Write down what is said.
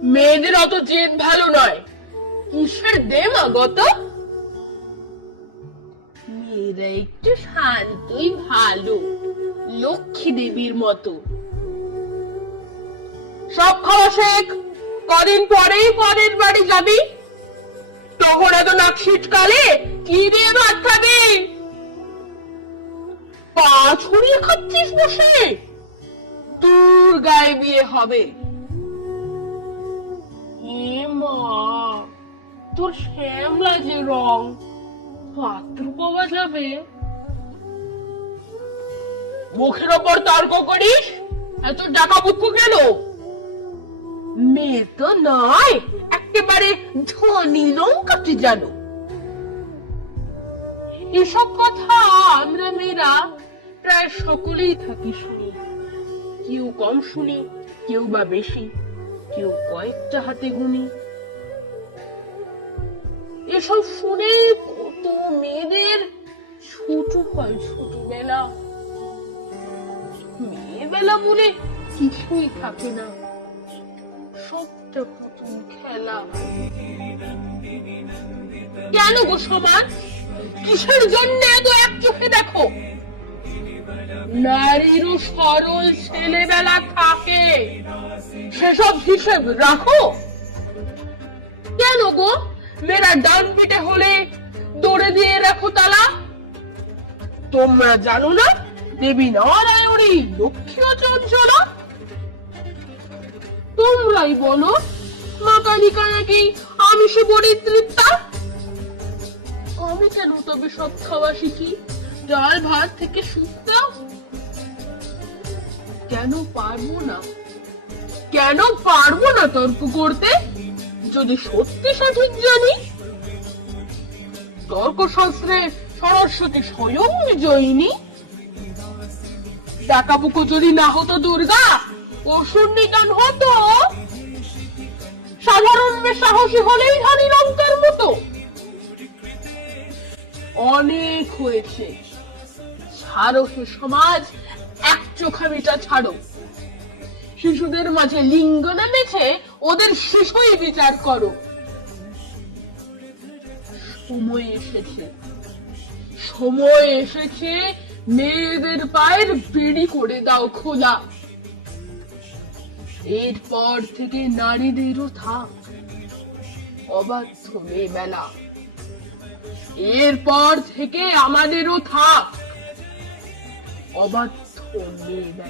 মেয়েদের অত জেদ ভালো নয়। কিসের দেমাগত? মেয়েরা একটু শান্তই ভালো, লক্ষ্মী দেবীর মতো। সব খাওয়া শেখ, কদিন পরেই পরের বাড়ি যাবি। তখন এত নাক শীতকালে কি দিয়ে ভাত খাবি? পা ছড়িয়ে খাচ্ছিস বসে? তোর গায়ে বিয়ে হবে। এ মা, তোর শ্যামলা যে রং, পাত্র পাওয়া যাবে? মুখের ওপর তর্ক করিস? এত ডাকাবুক্কু কেন? মেয়ে তো নয়, একেবারে ধনী লঙ্কাটি জানো। এসব কথা আমরা মেয়েরা প্রায় সকলেই থাকি শুনি। কেউ কম শুনি, কেউ বা বেশি, কেউ কয়েকটা হাতে গুনি। এসব শুনে কত মেয়েদের ছোট হয় ছোটবেলা। মেয়েবেলা বলে কিছুই থাকে না, সবটা প্রথম খেলা। কেন গো সমাজ, কিসের জন্য এত এক চোখে দেখো? নারীরও সরল ছেলেবেলা থাকে, সেসব হিসেব রাখো। কেন গো মেয়েরা ডান পিঠে হলে দৌড়ে দিয়ে রাখো তালা? তোমরা জানো না দেবী নারায়ণী লক্ষ্মী চঞ্চলা? তোমরাই বলো মা কালিকা নাকি আমিষে পরিতৃপ্তা। আমি কেন তবে সব খাওয়া শিখি, ডাল ভাত থেকে শুক্তা? কেন পারবো না, কেন পারবো না তর্ক করতে, যদি সত্যি সঠিক জানি? তর্কশাস্ত্রে সরস্বতী স্বয়ং জয়িনী। ডাকাবুকো যদি না হতো দুর্গা, অসুর নিধন হতো। সাধারণ মেয়ে সাহসী হলেই ধানী লঙ্কার মতো। অনেক হয়েছে, ছাড়ো সে সমাজ, এক চোখামিটা ছাড়ো। শিশুদের মাঝে লিঙ্গ নেমেছে, ওদের শিশুই বিচার করো। সময় এসেছে, সময় এসেছে, মেয়েদের পায়ের বেড়ি করে দাও খোলা। এরপর থেকে নারীদেরও থাক অবাধ্য মেয়েবেলা। এরপর থেকে আমাদেরও থাক অবাধ্য মেয়েবেলা।